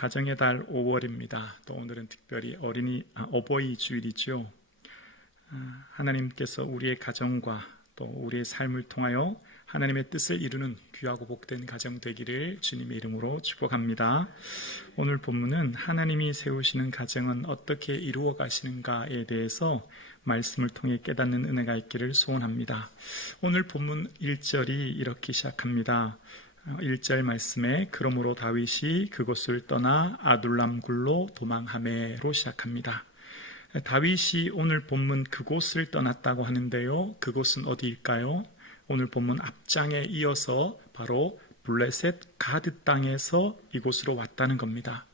가정의 달 5월입니다. 또 오늘은 특별히 어버이 주일이죠. 하나님께서 우리의 가정과 또 우리의 삶을 통하여 하나님의 뜻을 이루는 귀하고 복된 가정 되기를 주님의 이름으로 축복합니다. 오늘 본문은 하나님이 세우시는 가정은 어떻게 이루어 가시는가에 대해서 말씀을 통해 깨닫는 은혜가 있기를 소원합니다. 오늘 본문 1절이 이렇게 시작합니다. 1절 말씀에 그러므로 다윗이 그곳을 떠나 아둘람 굴로 도망하매로 시작합니다. 다윗이 오늘 본문 그곳을 떠났다고 하는데요, 그곳은 어디일까요? 오늘 본문 앞장에 이어서 바로 블레셋 가드 땅에서 이곳으로 왔다는 겁니다.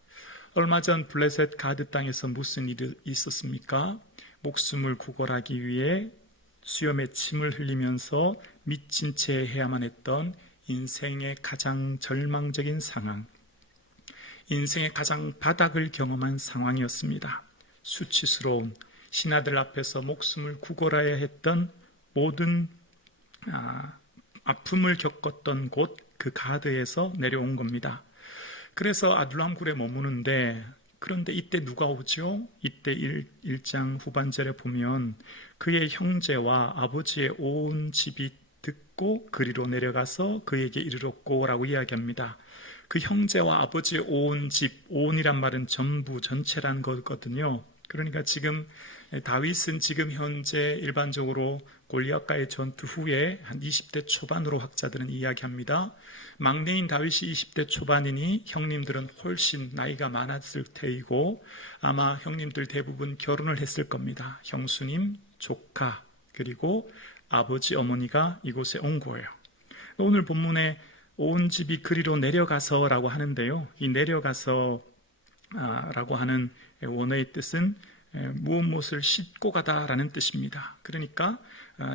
얼마 전 블레셋 가드 땅에서 무슨 일이 있었습니까? 목숨을 구걸하기 위해 수염에 침을 흘리면서 미친 채 해야만 했던 인생의 가장 절망적인 상황, 인생의 가장 바닥을 경험한 상황이었습니다. 수치스러운 신하들 앞에서 목숨을 구걸해야 했던 모든 아픔을 겪었던 곳, 그 가드에서 내려온 겁니다. 그래서 아둘람 굴에 머무는데, 그런데 이때 누가 오죠? 이때 1장 후반절에 보면 그의 형제와 아버지의 온 집이 듣고 그리로 내려가서 그에게 이르렀고 라고 이야기합니다. 그 형제와 아버지의 온 집, 온이란 말은 전부, 전체란 거거든요. 그러니까 지금 다윗은 지금 현재 일반적으로 골리앗과의 전투 후에 한 20대 초반으로 학자들은 이야기합니다. 막내인 다윗이 20대 초반이니 형님들은 훨씬 나이가 많았을 테이고 아마 형님들 대부분 결혼을 했을 겁니다. 형수님, 조카, 그리고 아버지, 어머니가 이곳에 온 거예요. 오늘 본문에 온 집이 그리로 내려가서 라고 하는데요, 이 내려가서 라고 하는 원어의 뜻은 무엇을 싣고 가다라는 뜻입니다. 그러니까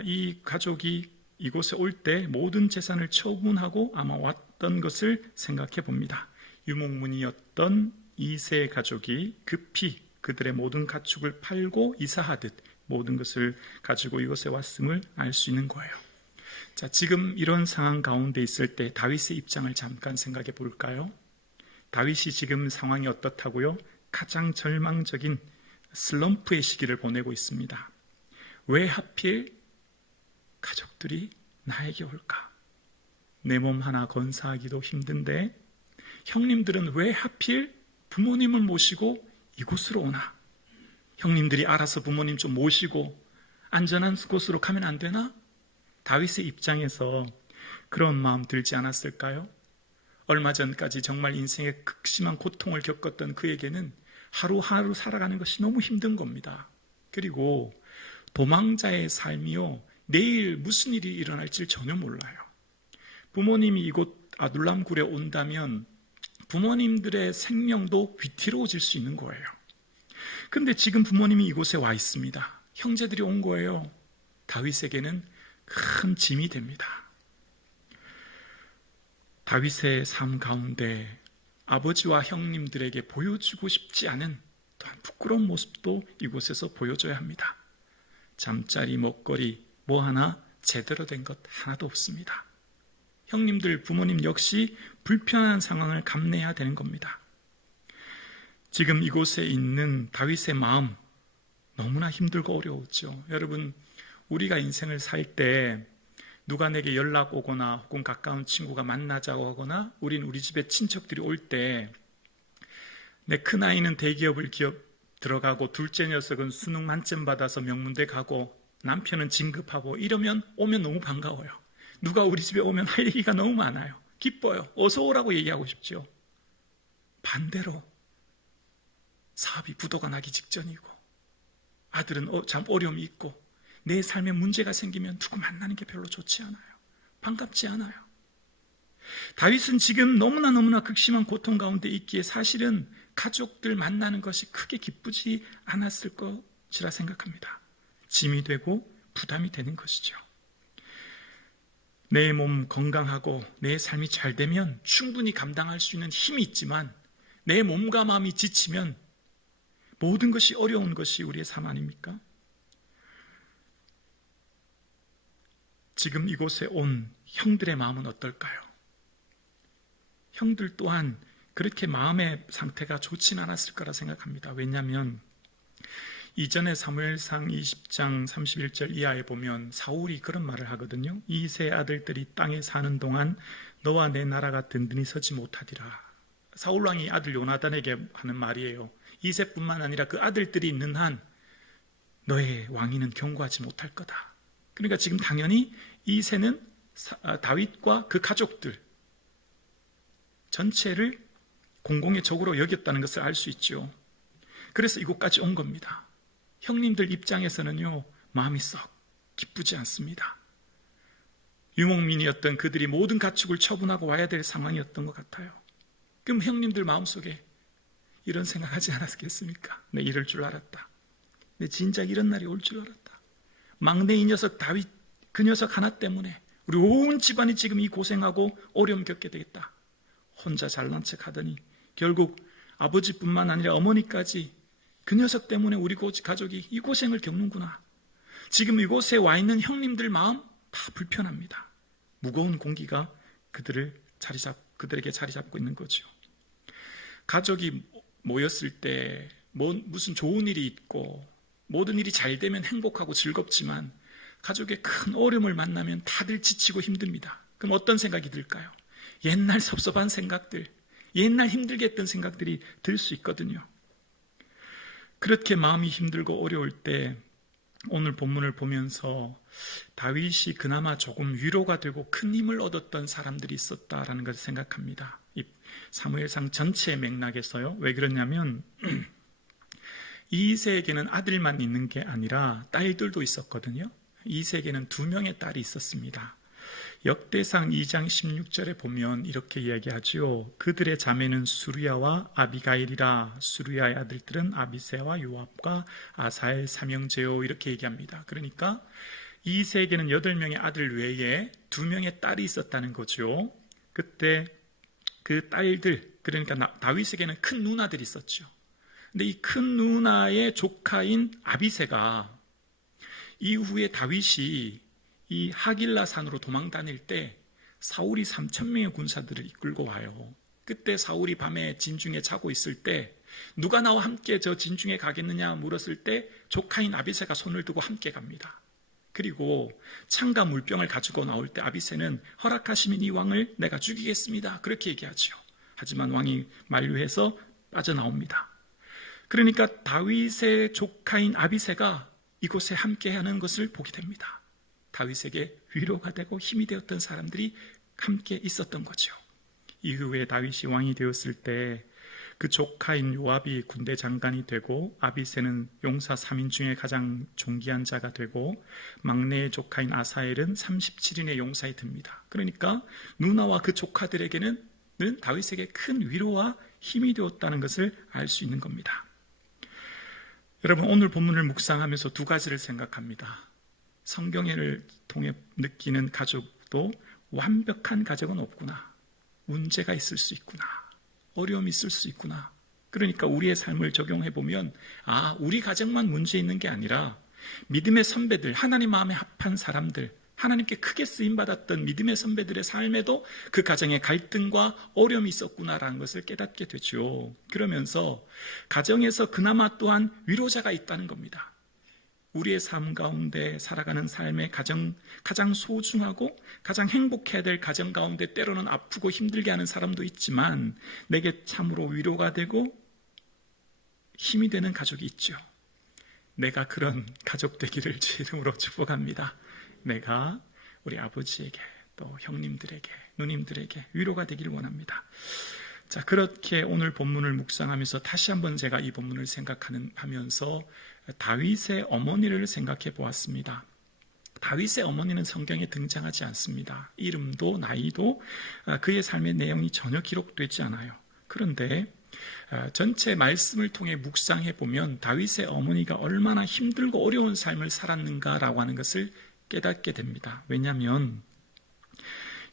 이 가족이 이곳에 올 때 모든 재산을 처분하고 아마 왔던 것을 생각해 봅니다. 유목문이었던 2세 가족이 급히 그들의 모든 가축을 팔고 이사하듯 모든 것을 가지고 이곳에 왔음을 알 수 있는 거예요. 자, 지금 이런 상황 가운데 있을 때 다윗의 입장을 잠깐 생각해 볼까요? 다윗이 지금 상황이 어떻다고요? 가장 절망적인 슬럼프의 시기를 보내고 있습니다. 왜 하필 가족들이 나에게 올까? 내 몸 하나 건사하기도 힘든데 형님들은 왜 하필 부모님을 모시고 이곳으로 오나? 형님들이 알아서 부모님 좀 모시고 안전한 곳으로 가면 안 되나? 다윗의 입장에서 그런 마음 들지 않았을까요? 얼마 전까지 정말 인생의 극심한 고통을 겪었던 그에게는 하루하루 살아가는 것이 너무 힘든 겁니다. 그리고 도망자의 삶이요, 내일 무슨 일이 일어날지 전혀 몰라요. 부모님이 이곳 아둘람 굴에 온다면 부모님들의 생명도 위태로워질 수 있는 거예요. 근데 지금 부모님이 이곳에 와 있습니다. 형제들이 온 거예요. 다윗에게는 큰 짐이 됩니다. 다윗의 삶 가운데 아버지와 형님들에게 보여주고 싶지 않은 또한 부끄러운 모습도 이곳에서 보여줘야 합니다. 잠자리, 먹거리 뭐 하나 제대로 된 것 하나도 없습니다. 형님들, 부모님 역시 불편한 상황을 감내해야 되는 겁니다. 지금 이곳에 있는 다윗의 마음 너무나 힘들고 어려웠죠. 여러분, 우리가 인생을 살 때 누가 내게 연락 오거나 혹은 가까운 친구가 만나자고 하거나 우리 집에 친척들이 올 때 내 큰아이는 대기업을 들어가고 둘째 녀석은 수능 만점 받아서 명문대 가고 남편은 진급하고 이러면 오면 너무 반가워요. 누가 우리 집에 오면 할 얘기가 너무 많아요. 기뻐요. 어서 오라고 얘기하고 싶죠. 반대로 사업이 부도가 나기 직전이고 아들은 참 어려움이 있고 내 삶에 문제가 생기면 누구 만나는 게 별로 좋지 않아요. 반갑지 않아요. 다윗은 지금 너무나 극심한 고통 가운데 있기에 사실은 가족들 만나는 것이 크게 기쁘지 않았을 것이라 생각합니다. 짐이 되고 부담이 되는 것이죠. 내 몸 건강하고 내 삶이 잘 되면 충분히 감당할 수 있는 힘이 있지만 내 몸과 마음이 지치면 모든 것이 어려운 것이 우리의 삶 아닙니까? 지금 이곳에 온 형들의 마음은 어떨까요? 형들 또한 그렇게 마음의 상태가 좋진 않았을 거라 생각합니다. 왜냐하면 이전에 사무엘상 20장 31절 이하에 보면 사울이 그런 말을 하거든요. 이세 아들들이 땅에 사는 동안 너와 내 나라가 든든히 서지 못하리라. 사울왕이 아들 요나단에게 하는 말이에요. 이세뿐만 아니라 그 아들들이 있는 한 너의 왕위는 견고하지 못할 거다. 그러니까 지금 당연히 이세는 다윗과 그 가족들 전체를 공공의 적으로 여겼다는 것을 알 수 있죠. 그래서 이곳까지 온 겁니다. 형님들 입장에서는요, 마음이 썩 기쁘지 않습니다. 유목민이었던 그들이 모든 가축을 처분하고 와야 될 상황이었던 것 같아요. 그럼 형님들 마음속에 이런 생각하지 않았겠습니까? 내 이럴 줄 알았다. 내 진작 이런 날이 올 줄 알았다. 막내 이 녀석 다윗, 그 녀석 하나 때문에 우리 온 집안이 지금 이 고생하고 어려움 겪게 되겠다. 혼자 잘난 척 하더니 결국 아버지뿐만 아니라 어머니까지 그 녀석 때문에 우리 가족이 이 고생을 겪는구나. 지금 이곳에 와 있는 형님들 마음 다 불편합니다. 무거운 공기가 그들에게 자리 잡고 있는 거죠. 가족이 모였을 때 무슨 좋은 일이 있고 모든 일이 잘 되면 행복하고 즐겁지만 가족의 큰 어려움을 만나면 다들 지치고 힘듭니다. 그럼 어떤 생각이 들까요? 옛날 섭섭한 생각들, 옛날 힘들게 했던 생각들이 들 수 있거든요. 그렇게 마음이 힘들고 어려울 때 오늘 본문을 보면서 다윗이 그나마 조금 위로가 되고 큰 힘을 얻었던 사람들이 있었다라는 것을 생각합니다. 이 사무엘상 전체의 맥락에서요. 왜 그러냐면 이새에게는 아들만 있는 게 아니라 딸들도 있었거든요. 이새에게는 2명의 딸이 있었습니다. 역대상 2장 16절에 보면 이렇게 이야기하죠. 그들의 자매는 수르야와 아비가일이라. 수르야의 아들들은 아비새와 요압과 아사엘 삼형제요. 이렇게 얘기합니다. 그러니까 이새에게는 8명의 아들 외에 2명의 딸이 있었다는 거죠. 그때 그 딸들, 그러니까 다윗에게는 큰 누나들이 있었죠. 근데 이 큰 누나의 조카인 아비새가 이후에 다윗이 이 하길라 산으로 도망 다닐 때 사울이 3,000명의 군사들을 이끌고 와요. 그때 사울이 밤에 진중에 자고 있을 때 누가 나와 함께 저 진중에 가겠느냐 물었을 때 조카인 아비새가 손을 두고 함께 갑니다. 그리고 창과 물병을 가지고 나올 때 아비새는 허락하시면 이 왕을 내가 죽이겠습니다. 그렇게 얘기하죠. 하지만 왕이 만류해서 빠져나옵니다. 그러니까 다윗의 조카인 아비새가 이곳에 함께하는 것을 보게 됩니다. 다윗에게 위로가 되고 힘이 되었던 사람들이 함께 있었던 거죠. 이후에 다윗이 왕이 되었을 때 그 조카인 요압이 군대 장관이 되고 아비새는 용사 3인 중에 가장 존귀한 자가 되고 막내의 조카인 아사엘은 37인의 용사에 듭니다. 그러니까 누나와 그 조카들에게는 다윗에게 큰 위로와 힘이 되었다는 것을 알 수 있는 겁니다. 여러분, 오늘 본문을 묵상하면서 2가지를 생각합니다. 성경을 통해 느끼는 가족도 완벽한 가족은 없구나. 문제가 있을 수 있구나. 어려움이 있을 수 있구나. 그러니까 우리의 삶을 적용해 보면 우리 가정만 문제 있는 게 아니라 믿음의 선배들, 하나님 마음에 합한 사람들, 하나님께 크게 쓰임받았던 믿음의 선배들의 삶에도 그 가정에 갈등과 어려움이 있었구나라는 것을 깨닫게 되죠. 그러면서 가정에서 그나마 또한 위로자가 있다는 겁니다. 우리의 삶 가운데 살아가는 삶의 가장 소중하고 가장 행복해야 될 가정 가운데 때로는 아프고 힘들게 하는 사람도 있지만 내게 참으로 위로가 되고 힘이 되는 가족이 있죠. 내가 그런 가족 되기를 주의 이름으로 축복합니다. 내가 우리 아버지에게 또 형님들에게 누님들에게 위로가 되기를 원합니다. 자, 그렇게 오늘 본문을 묵상하면서 다시 한번 제가 이 본문을 생각하면서 다윗의 어머니를 생각해 보았습니다. 다윗의 어머니는 성경에 등장하지 않습니다. 이름도 나이도 그의 삶의 내용이 전혀 기록되지 않아요. 그런데 전체 말씀을 통해 묵상해 보면 다윗의 어머니가 얼마나 힘들고 어려운 삶을 살았는가라고 하는 것을 깨닫게 됩니다. 왜냐하면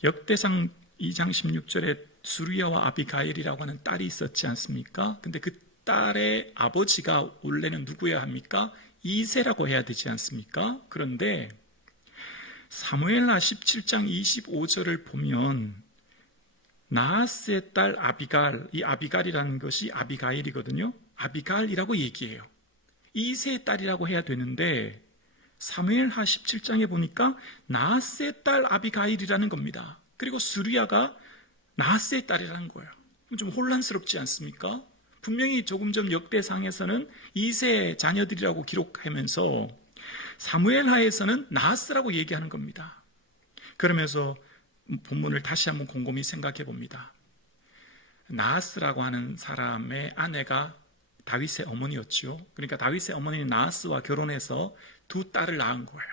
역대상 2장 16절에 수르야와 아비가일이라고 하는 딸이 있었지 않습니까? 근데 그 딸의 아버지가 원래는 누구여야 합니까? 이새라고 해야 되지 않습니까? 그런데 사무엘하 17장 25절을 보면 나하스의 딸 아비갈, 이 아비갈이라는 것이 아비가일이거든요. 아비갈이라고 얘기해요. 이새의 딸이라고 해야 되는데 사무엘하 17장에 보니까 나하스의 딸 아비가일이라는 겁니다. 그리고 수리아가 나하스의 딸이라는 거예요. 좀 혼란스럽지 않습니까? 분명히 조금 전 역대상에서는 이새의 자녀들이라고 기록하면서 사무엘하에서는 나하스라고 얘기하는 겁니다. 그러면서 본문을 다시 한번 곰곰이 생각해 봅니다. 나하스라고 하는 사람의 아내가 다윗의 어머니였죠. 그러니까 다윗의 어머니는 나하스와 결혼해서 두 딸을 낳은 거예요.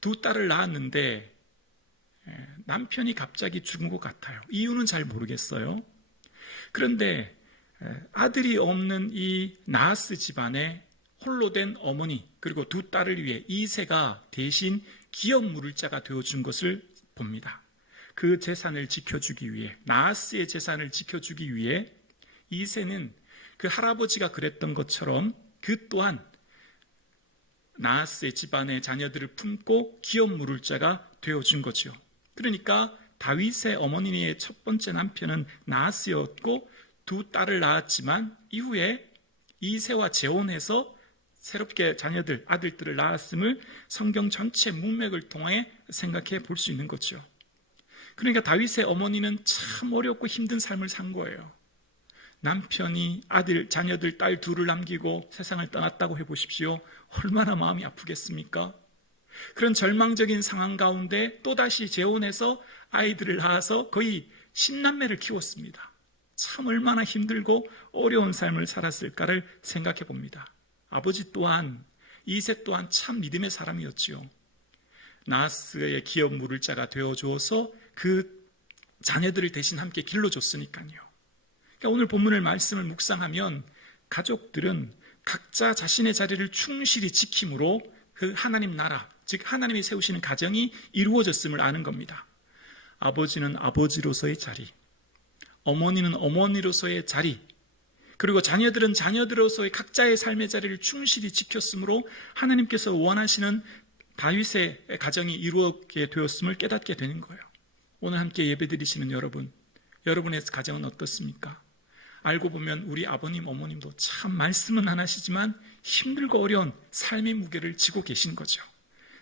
두 딸을 낳았는데 남편이 갑자기 죽은 것 같아요. 이유는 잘 모르겠어요. 그런데 아들이 없는 이 나하스 집안에 홀로 된 어머니 그리고 두 딸을 위해 이새가 대신 기업 물을 자가 되어준 것을 봅니다. 그 재산을 지켜주기 위해, 나하스의 재산을 지켜주기 위해 이새는 그 할아버지가 그랬던 것처럼 그 또한 나하스의 집안의 자녀들을 품고 기업 물을 자가 되어준 거죠. 그러니까 다윗의 어머니의 첫 번째 남편은 나하스였고 두 딸을 낳았지만 이후에 이새와 재혼해서 새롭게 자녀들, 아들들을 낳았음을 성경 전체 문맥을 통해 생각해 볼 수 있는 거죠. 그러니까 다윗의 어머니는 참 어렵고 힘든 삶을 산 거예요. 남편이 아들, 자녀들, 딸 둘을 남기고 세상을 떠났다고 해보십시오. 얼마나 마음이 아프겠습니까? 그런 절망적인 상황 가운데 또다시 재혼해서 아이들을 낳아서 거의 10남매를 키웠습니다. 참 얼마나 힘들고 어려운 삶을 살았을까를 생각해 봅니다. 아버지 또한, 이새 또한 참 믿음의 사람이었지요. 나하스의 기업 물을 자가 되어주어서 그 자녀들을 대신 함께 길러줬으니까요. 그러니까 오늘 본문을 말씀을 묵상하면 가족들은 각자 자신의 자리를 충실히 지킴으로 그 하나님 나라, 즉 하나님이 세우시는 가정이 이루어졌음을 아는 겁니다. 아버지는 아버지로서의 자리, 어머니는 어머니로서의 자리, 그리고 자녀들은 자녀들로서의 각자의 삶의 자리를 충실히 지켰으므로 하나님께서 원하시는 다윗의 가정이 이루어지게 되었음을 깨닫게 되는 거예요. 오늘 함께 예배드리시는 여러분, 여러분의 가정은 어떻습니까? 알고 보면 우리 아버님, 어머님도 참 말씀은 안 하시지만 힘들고 어려운 삶의 무게를 지고 계신 거죠.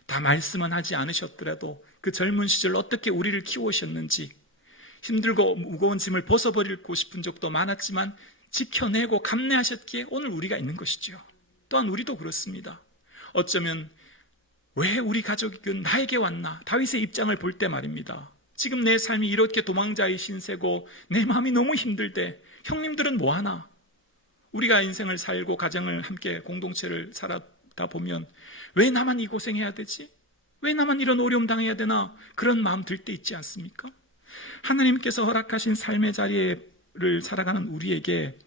다 말씀은 하지 않으셨더라도 그 젊은 시절 어떻게 우리를 키우셨는지, 힘들고 무거운 짐을 벗어버리고 싶은 적도 많았지만 지켜내고 감내하셨기에 오늘 우리가 있는 것이죠. 또한 우리도 그렇습니다. 어쩌면 왜 우리 가족은 나에게 왔나? 다윗의 입장을 볼 때 말입니다. 지금 내 삶이 이렇게 도망자의 신세고 내 마음이 너무 힘들대. 형님들은 뭐하나? 우리가 인생을 살고 가정을 함께 공동체를 살아다 보면 왜 나만 이 고생해야 되지? 왜 나만 이런 어려움 당해야 되나? 그런 마음 들 때 있지 않습니까? 하나님께서 허락하신 삶의 자리를 살아가는 우리에게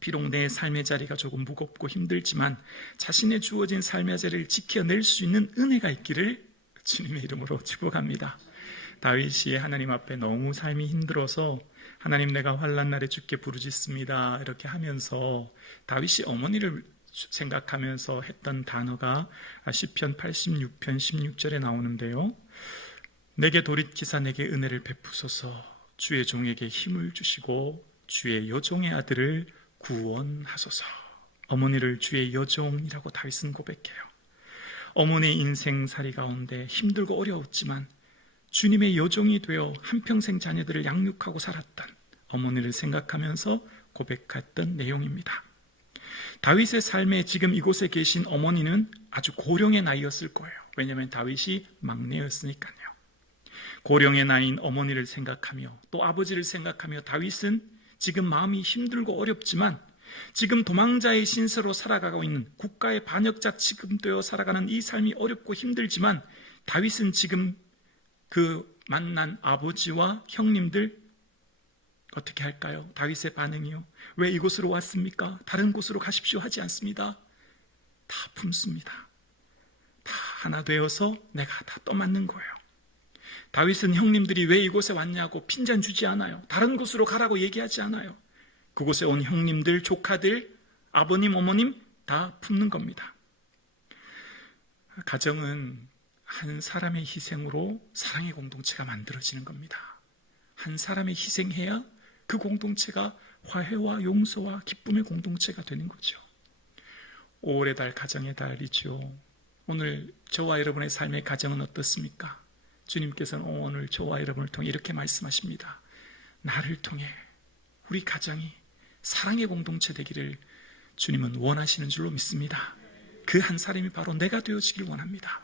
비록 내 삶의 자리가 조금 무겁고 힘들지만 자신의 주어진 삶의 자리를 지켜낼 수 있는 은혜가 있기를 주님의 이름으로 축복합니다. 다윗이 하나님 앞에 너무 삶이 힘들어서 하나님 내가 환난 날에 주께 부르짖습니다 이렇게 하면서 다윗이 어머니를 생각하면서 했던 단어가 시편 86편 16절에 나오는데요. 내게 돌이키사 내게 은혜를 베푸소서 주의 종에게 힘을 주시고 주의 여종의 아들을 구원하소서. 어머니를 주의 여종이라고 다윗은 고백해요. 어머니의 인생살이 가운데 힘들고 어려웠지만 주님의 여종이 되어 한평생 자녀들을 양육하고 살았던 어머니를 생각하면서 고백했던 내용입니다. 다윗의 삶에 지금 이곳에 계신 어머니는 아주 고령의 나이였을 거예요. 왜냐하면 다윗이 막내였으니까요. 고령의 나이인 어머니를 생각하며 또 아버지를 생각하며 다윗은 지금 마음이 힘들고 어렵지만 지금 도망자의 신세로 살아가고 있는 국가의 반역자 취급되어 살아가는 이 삶이 어렵고 힘들지만 다윗은 지금 그 만난 아버지와 형님들 어떻게 할까요? 다윗의 반응이요. 왜 이곳으로 왔습니까? 다른 곳으로 가십시오 하지 않습니다. 다 품습니다. 다 하나 되어서 내가 다 떠맡는 거예요. 다윗은 형님들이 왜 이곳에 왔냐고 핀잔 주지 않아요. 다른 곳으로 가라고 얘기하지 않아요. 그곳에 온 형님들, 조카들, 아버님, 어머님 다 품는 겁니다. 가정은 한 사람의 희생으로 사랑의 공동체가 만들어지는 겁니다. 한 사람이 희생해야 그 공동체가 화해와 용서와 기쁨의 공동체가 되는 거죠. 5월의 달, 가정의 달이죠. 오늘 저와 여러분의 삶의 가정은 어떻습니까? 주님께서는 오늘 저와 여러분을 통해 이렇게 말씀하십니다. 나를 통해 우리 가정이 사랑의 공동체 되기를 주님은 원하시는 줄로 믿습니다. 그 한 사람이 바로 내가 되어지길 원합니다.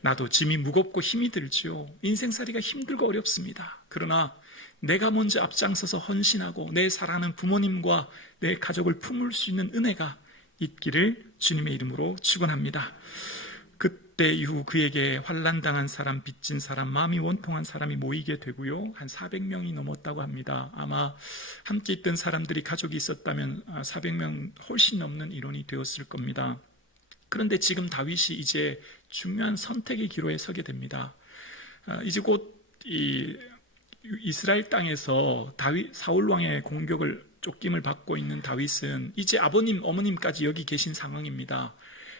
나도 짐이 무겁고 힘이 들죠. 인생살이가 힘들고 어렵습니다. 그러나 내가 먼저 앞장서서 헌신하고 내 사랑하는 부모님과 내 가족을 품을 수 있는 은혜가 있기를 주님의 이름으로 축원합니다. 그때 이후 그에게 환난당한 사람, 빚진 사람, 마음이 원통한 사람이 모이게 되고요. 한 400명이 넘었다고 합니다. 아마 함께 있던 사람들이 가족이 있었다면 400명 훨씬 넘는 인원이 되었을 겁니다. 그런데 지금 다윗이 이제 중요한 선택의 기로에 서게 됩니다. 이제 곧 이스라엘 땅에서 사울 왕의 공격을 쫓김을 받고 있는 다윗은 이제 아버님, 어머님까지 여기 계신 상황입니다.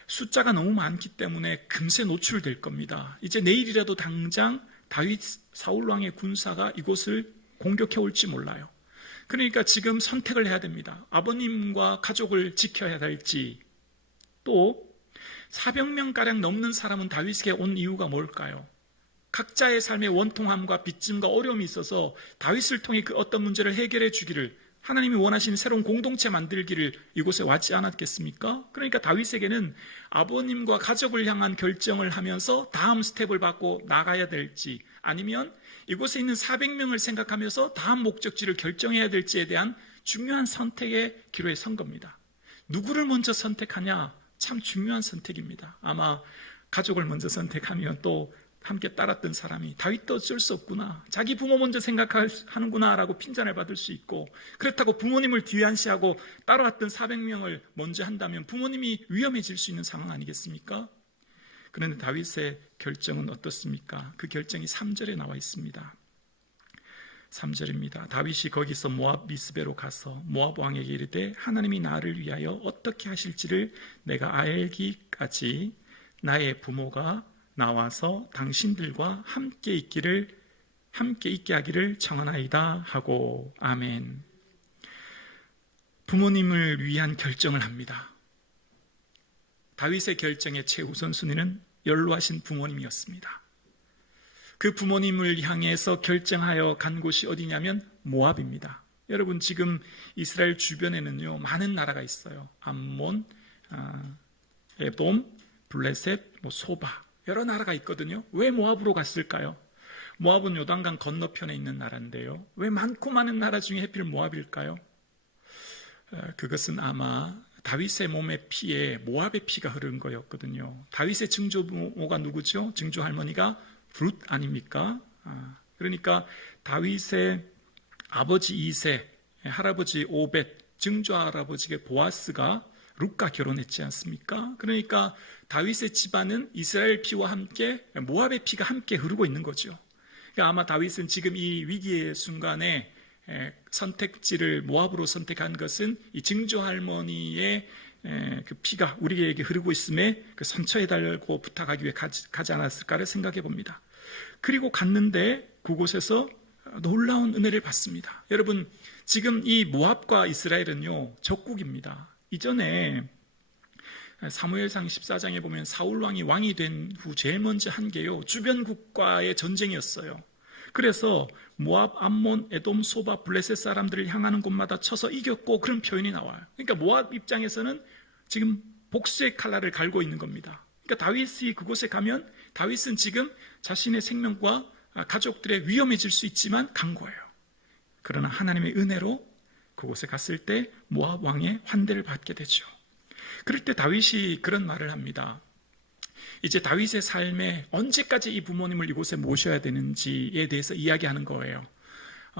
숫자가 너무 많기 때문에 금세 노출될 겁니다. 이제 내일이라도 당장 다윗 사울 왕의 군사가 이곳을 공격해 올지 몰라요. 그러니까 지금 선택을 해야 됩니다. 아버님과 가족을 지켜야 할지, 또 400명가량 넘는 사람은 다윗에게 온 이유가 뭘까요? 각자의 삶의 원통함과 빚짐과 어려움이 있어서 다윗을 통해 그 어떤 문제를 해결해 주기를, 하나님이 원하시는 새로운 공동체 만들기를 이곳에 왔지 않았겠습니까? 그러니까 다윗에게는 아버님과 가족을 향한 결정을 하면서 다음 스텝을 밟고 나가야 될지, 아니면 이곳에 있는 400명을 생각하면서 다음 목적지를 결정해야 될지에 대한 중요한 선택의 기로에 선 겁니다. 누구를 먼저 선택하냐? 참 중요한 선택입니다. 아마 가족을 먼저 선택하면 또 함께 따랐던 사람이 다윗도 어쩔 수 없구나, 자기 부모 먼저 생각하는구나 라고 핀잔을 받을 수 있고, 그렇다고 부모님을 뒤안시하고 따라왔던 400명을 먼저 한다면 부모님이 위험해질 수 있는 상황 아니겠습니까? 그런데 다윗의 결정은 어떻습니까? 그 결정이 3절에 나와 있습니다. 3절입니다. 다윗이 거기서 모압 미스베로 가서 모압 왕에게 이르되 하나님이 나를 위하여 어떻게 하실지를 내가 알기까지 나의 부모가 나와서 당신들과 함께 있게 하기를 청하나이다 하고. 아멘. 부모님을 위한 결정을 합니다. 다윗의 결정의 최우선 순위는 연로하신 부모님이었습니다. 그 부모님을 향해서 결정하여 간 곳이 어디냐면 모압입니다. 여러분, 지금 이스라엘 주변에는요 많은 나라가 있어요. 암몬, 에돔, 블레셋, 소바, 여러 나라가 있거든요. 왜 모압으로 갔을까요? 모압은 요단강 건너편에 있는 나라인데요, 왜 많고 많은 나라 중에 하필 모압일까요? 그것은 아마 다윗의 몸의 피에 모압의 피가 흐른 거였거든요. 다윗의 증조부모가 누구죠? 증조 할머니가 룻 아닙니까? 그러니까 다윗의 아버지 이세, 할아버지 오벳, 증조 할아버지의 보아스가 룻과 결혼했지 않습니까? 그러니까 다윗의 집안은 이스라엘 피와 함께 모압의 피가 함께 흐르고 있는 거죠. 그러니까 아마 다윗은 지금 이 위기의 순간에 선택지를 모압으로 선택한 것은 이 증조 할머니의 그 피가 우리에게 흐르고 있음에 그 상처해달라고 부탁하기 위해 가지 않았을까를 생각해 봅니다. 그리고 갔는데 그곳에서 놀라운 은혜를 받습니다. 여러분, 지금 이 모압과 이스라엘은요 적국입니다. 이전에 사무엘상 14장에 보면 사울 왕이 된 후 제일 먼저 한 게요 주변 국가의 전쟁이었어요. 그래서 모압, 암몬, 에돔, 소바, 블레셋 사람들을 향하는 곳마다 쳐서 이겼고, 그런 표현이 나와요. 그러니까 모압 입장에서는 지금 복수의 칼날을 갈고 있는 겁니다. 그러니까 다윗이 그곳에 가면 다윗은 지금 자신의 생명과 가족들의 위험해질 수 있지만 간 거예요. 그러나 하나님의 은혜로 그곳에 갔을 때 모압 왕의 환대를 받게 되죠. 그럴 때 다윗이 그런 말을 합니다. 이제 다윗의 삶에 언제까지 이 부모님을 이곳에 모셔야 되는지에 대해서 이야기하는 거예요.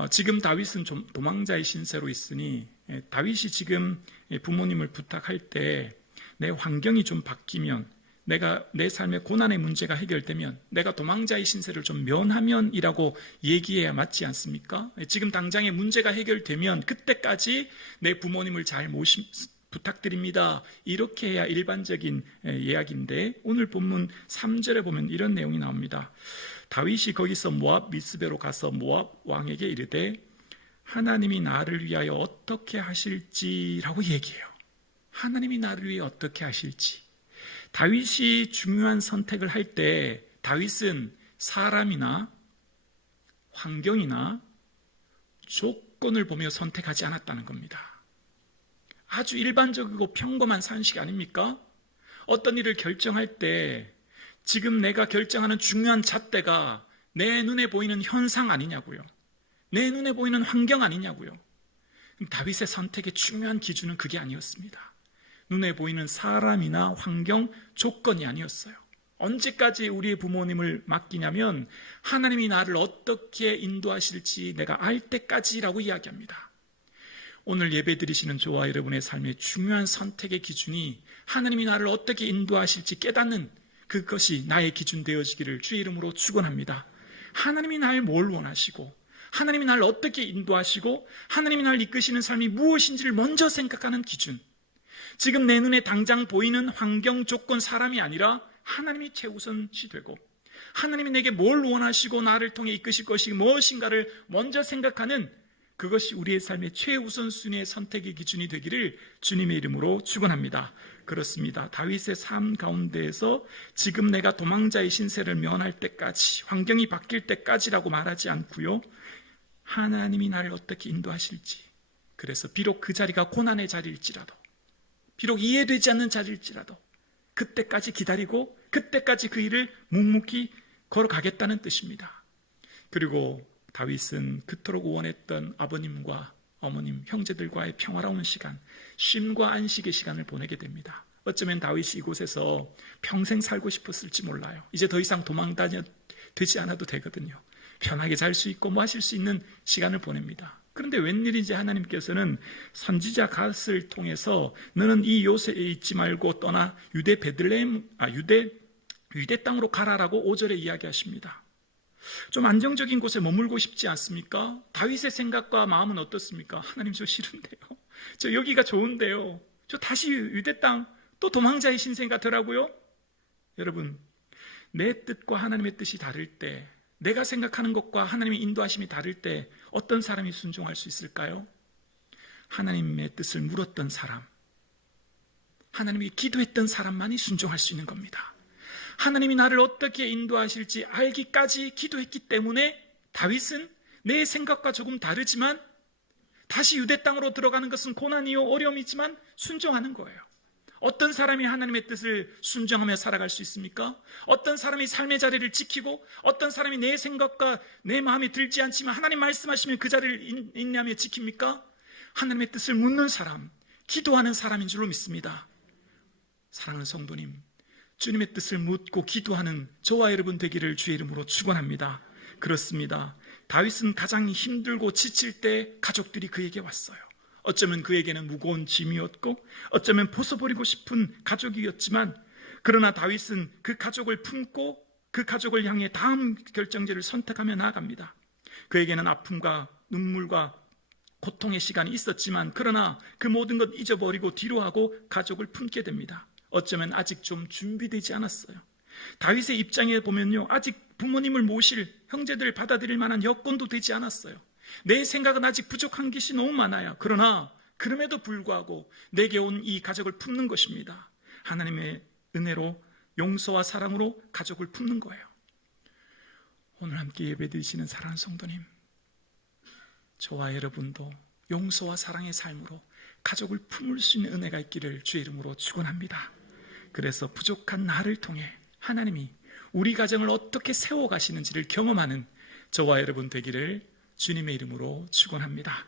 지금 다윗은 좀 도망자의 신세로 있으니, 다윗이 지금 부모님을 부탁할 때 내 환경이 좀 바뀌면, 내가 내 삶의 고난의 문제가 해결되면, 내가 도망자의 신세를 좀 면하면이라고 얘기해야 맞지 않습니까? 지금 당장의 문제가 해결되면 그때까지 내 부모님을 잘 부탁드립니다. 이렇게 해야 일반적인 이야기인데, 오늘 본문 3절에 보면 이런 내용이 나옵니다. 다윗이 거기서 모압 미스베로 가서 모압 왕에게 이르되 하나님이 나를 위하여 어떻게 하실지라고 얘기해요. 하나님이 나를 위해 어떻게 하실지. 다윗이 중요한 선택을 할 때 다윗은 사람이나 환경이나 조건을 보며 선택하지 않았다는 겁니다. 아주 일반적이고 평범한 상식 아닙니까? 어떤 일을 결정할 때 지금 내가 결정하는 중요한 잣대가 내 눈에 보이는 현상 아니냐고요. 내 눈에 보이는 환경 아니냐고요. 다윗의 선택의 중요한 기준은 그게 아니었습니다. 눈에 보이는 사람이나 환경, 조건이 아니었어요. 언제까지 우리의 부모님을 맡기냐면 하나님이 나를 어떻게 인도하실지 내가 알 때까지라고 이야기합니다. 오늘 예배 드리시는 저와 여러분의 삶의 중요한 선택의 기준이 하나님이 나를 어떻게 인도하실지 깨닫는 그것이 나의 기준 되어지기를 주의 이름으로 축원합니다. 하나님이 나를 뭘 원하시고 하나님이 나를 어떻게 인도하시고 하나님이 나를 이끄시는 삶이 무엇인지를 먼저 생각하는 기준. 지금 내 눈에 당장 보이는 환경, 조건, 사람이 아니라 하나님이 최우선시 되고 하나님이 내게 뭘 원하시고 나를 통해 이끄실 것이 무엇인가를 먼저 생각하는 그것이 우리의 삶의 최우선순위의 선택의 기준이 되기를 주님의 이름으로 축원합니다. 그렇습니다. 다윗의 삶 가운데에서 지금 내가 도망자의 신세를 면할 때까지, 환경이 바뀔 때까지라고 말하지 않고요. 하나님이 나를 어떻게 인도하실지, 그래서 비록 그 자리가 고난의 자리일지라도, 비록 이해되지 않는 자리일지라도 그때까지 기다리고 그때까지 그 일을 묵묵히 걸어가겠다는 뜻입니다. 그리고 다윗은 그토록 원했던 아버님과 어머님, 형제들과의 평화로운 시간, 쉼과 안식의 시간을 보내게 됩니다. 어쩌면 다윗이 이곳에서 평생 살고 싶었을지 몰라요. 이제 더 이상 도망다녀 되지 않아도 되거든요. 편하게 잘 수 있고 뭐 하실 수 있는 시간을 보냅니다. 그런데 웬일인지 하나님께서는 선지자 갓을 통해서 너는 이 요새에 있지 말고 떠나 유대 땅으로 가라라고 5절에 이야기하십니다. 좀 안정적인 곳에 머물고 싶지 않습니까? 다윗의 생각과 마음은 어떻습니까? 하나님 저 싫은데요. 저 여기가 좋은데요. 저 다시 유대 땅 또 도망자의 신생 같더라고요. 여러분, 내 뜻과 하나님의 뜻이 다를 때, 내가 생각하는 것과 하나님의 인도하심이 다를 때 어떤 사람이 순종할 수 있을까요? 하나님의 뜻을 물었던 사람, 하나님이 기도했던 사람만이 순종할 수 있는 겁니다. 하나님이 나를 어떻게 인도하실지 알기까지 기도했기 때문에 다윗은 내 생각과 조금 다르지만 다시 유대 땅으로 들어가는 것은 고난이요 어려움이지만 순종하는 거예요. 어떤 사람이 하나님의 뜻을 순종하며 살아갈 수 있습니까? 어떤 사람이 삶의 자리를 지키고 어떤 사람이 내 생각과 내 마음에 들지 않지만 하나님 말씀하시면 그 자리를 인내하며 지킵니까? 하나님의 뜻을 묻는 사람, 기도하는 사람인 줄로 믿습니다. 사랑하는 성도님, 주님의 뜻을 묻고 기도하는 저와 여러분 되기를 주의 이름으로 축원합니다. 그렇습니다. 다윗은 가장 힘들고 지칠 때 가족들이 그에게 왔어요. 어쩌면 그에게는 무거운 짐이었고 어쩌면 벗어버리고 싶은 가족이었지만 그러나 다윗은 그 가족을 품고 그 가족을 향해 다음 결정지를 선택하며 나아갑니다. 그에게는 아픔과 눈물과 고통의 시간이 있었지만 그러나 그 모든 것 잊어버리고 뒤로하고 가족을 품게 됩니다. 어쩌면 아직 좀 준비되지 않았어요. 다윗의 입장에 보면요, 아직 부모님을 모실, 형제들을 받아들일 만한 여건도 되지 않았어요. 내 생각은 아직 부족한 것이 너무 많아요. 그러나 그럼에도 불구하고 내게 온 이 가족을 품는 것입니다. 하나님의 은혜로 용서와 사랑으로 가족을 품는 거예요. 오늘 함께 예배드리시는 사랑하는 성도님, 저와 여러분도 용서와 사랑의 삶으로 가족을 품을 수 있는 은혜가 있기를 주의 이름으로 축원합니다. 그래서 부족한 나를 통해 하나님이 우리 가정을 어떻게 세워가시는지를 경험하는 저와 여러분 되기를 주님의 이름으로 축원합니다.